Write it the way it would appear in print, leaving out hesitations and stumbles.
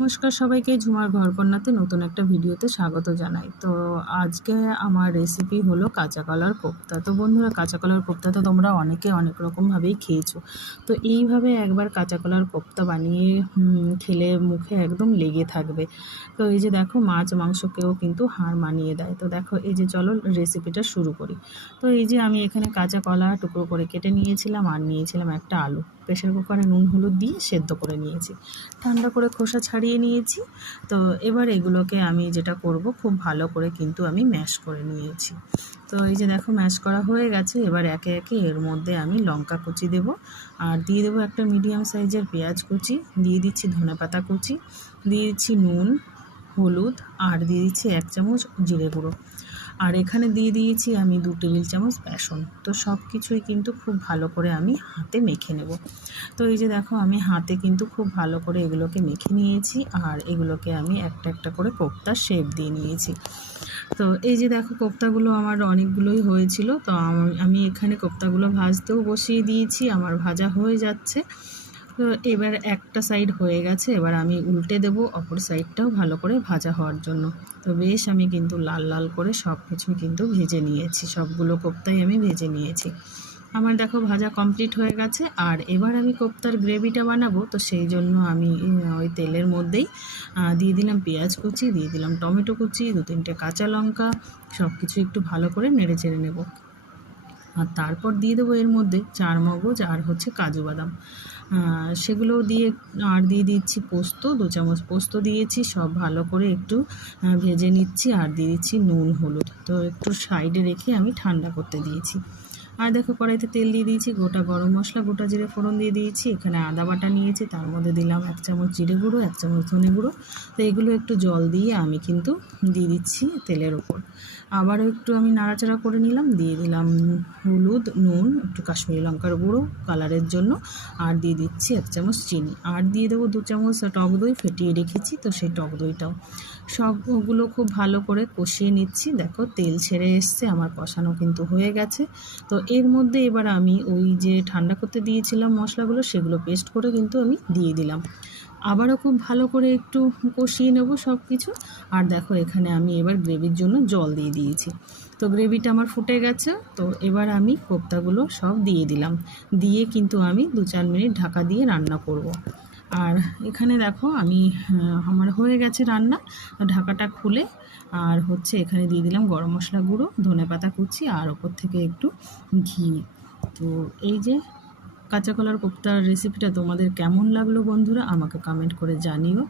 নমস্কার সবাইকে, ঝুমার ঘরকন্নাতে নতুন একটা ভিডিওতে স্বাগত জানাই। তো আজকে আমার রেসিপি হলো কাঁচা কলার কোপ্তা। তো বন্ধুরা, কাঁচা কলার কোপ্তা তো তোমরা অনেকে অনেক রকমভাবেই খেয়েছো। তো এইভাবে একবার কাঁচা কলার কোপ্তা বানিয়ে খেলে মুখে একদম লেগে থাকবে। তো এই যে দেখো, মাছ মাংসকেও কিন্তু হার মানিয়ে দেয়। তো দেখো, এই যে চলো রেসিপিটা শুরু করি। তো এই যে আমি এখানে কাঁচা কলা টুকরো করে কেটে নিয়েছিলাম, আর নিয়েছিলাম একটা আলু। প্রেশার কুকারে নুন হলুদ দিয়ে সেদ্ধ করে নিয়েছি, ঠান্ডা করে খোসা ছাড়িয়ে নিয়েছি। তো এবার এগুলোকে আমি যেটা করব, খুব ভালো করে কিন্তু আমি ম্যাশ করে নিয়েছি। তো এই যে দেখো, ম্যাশ করা হয়ে গেছে। এবার একে একে এর মধ্যে আমি লঙ্কা কুচি দেব, আর দিয়ে দেবো একটা মিডিয়াম সাইজের পেঁয়াজ কুচি, দিয়ে দিচ্ছি ধনেপাতা কুচি, দিয়ে দিচ্ছি নুন হলুদ, আর দিয়ে দিচ্ছি 1 চামচ জিরে গুঁড়ো, আর এখানে দিয়ে দিয়েছি আমি 2 টেবিল চামচ বেসন। তো সব কিছুই কিন্তু খুব ভালো করে আমি হাতে মেখে নেব। তো এই যে দেখো, আমি হাতে কিন্তু খুব ভালো করে এগুলোকে মেখে নিয়েছি, আর এগুলোকে আমি একটা একটা করে কোপ্তার শেপ দিয়ে নিয়েছি। তো এই যে দেখো, কোপ্তাগুলো আমার অনেকগুলোই হয়েছিল। তো আমি এখানে কোপ্তাগুলো ভাজতেও বসিয়ে দিয়েছি, আমার ভাজা হয়ে যাচ্ছে। তো এবার একটা সাইড হয়ে গেছে, এবার আমি উল্টে দেব অপর সাইডটাও ভালো করে ভাজা হওয়ার জন্য। তো বেশ আমি কিন্তু লাল লাল করে সব কিছু কিন্তু ভেজে নিয়েছি, সবগুলো কোপ্তাই আমি ভেজে নিয়েছি। আমার দেখো ভাজা কমপ্লিট হয়ে গেছে। আর এবার আমি কোপ্তার গ্রেভিটা বানাবো। তো সেই জন্য আমি ওই তেলের মধ্যেই দিয়ে দিলাম পেঁয়াজ কুচি, দিয়ে দিলাম টমেটো কুচি, 2-3টে কাঁচা লঙ্কা, সব কিছু একটু ভালো করে নেড়ে চেড়ে নেব। আর তারপর দিয়ে দেবো এর মধ্যে চারমগজ আর হচ্ছে কাজু বাদাম, সেগুলো দিয়ে, আর দিয়ে দিচ্ছি পোস্ত, 2 চামচ পোস্ত দিয়েছি। সব ভালো করে একটু ভেজে নিচ্ছি, আর দিয়ে দিচ্ছি নুন হলুদ। তো একটু সাইডে রেখে আমি ঠান্ডা করতে দিয়েছি। আর দেখো, কড়াইতে তেল দিয়ে দিয়েছি, গোটা গরম মশলা গোটা জিরে ফোড়ন দিয়ে দিয়েছি। এখানে আদা বাটা নিয়েছি, তার মধ্যে দিলাম 1 চামচ জিরে গুঁড়ো, 1 চামচ ধনে গুঁড়ো। তো এগুলো একটু জল দিয়ে আমি কিন্তু দিয়ে দিচ্ছি তেলের ওপর। আবারও একটু আমি নাড়াচাড়া করে নিলাম, দিয়ে দিলাম হলুদ, নুন, একটু কাশ্মীরি লঙ্কার গুঁড়ো কালারের জন্য, আর দিয়ে দিচ্ছি 1 চামচ চিনি, আর দিয়ে দেবো 2 চামচ টক দই ফেটিয়ে রেখেছি। তো সেই টক দইটাও, সবগুলো খুব ভালো করে কষিয়ে নিচ্ছি। দেখো তেল ছেড়ে এসছে, আমার কষানো কিন্তু হয়ে গেছে। তো এর মধ্যে এবার আমি ওই যে ঠান্ডা করতে দিয়েছিলাম মশলাগুলো, সেগুলো পেস্ট করে কিন্তু আমি দিয়ে দিলাম। আবারও খুব ভালো করে একটু কষিয়ে নেব সব কিছু। আর দেখো, এখানে আমি এবার গ্রেভির জন্য জল দিয়ে দিয়েছি। তো গ্রেভিটা আমার ফুটে গেছে। তো এবার আমি কোপ্তাগুলো সব দিয়ে দিলাম, দিয়ে কিন্তু আমি 2-4 মিনিট ঢাকা দিয়ে রান্না করব। আর এখানে দেখো, আমি আমার হয়ে গেছে রান্না। ঢাকাটা খুলে আর হচ্ছে এখানে দিয়ে দিলাম গরম মশলা গুঁড়ো, ধনেপাতা কুচি, আর ওপর থেকে একটু ঘি। তো এই যে কাঁচা কলার কোপ্তার রেসিপিটা তোমাদের কেমন লাগলো বন্ধুরা, আমাকে কমেন্ট করে জানিও।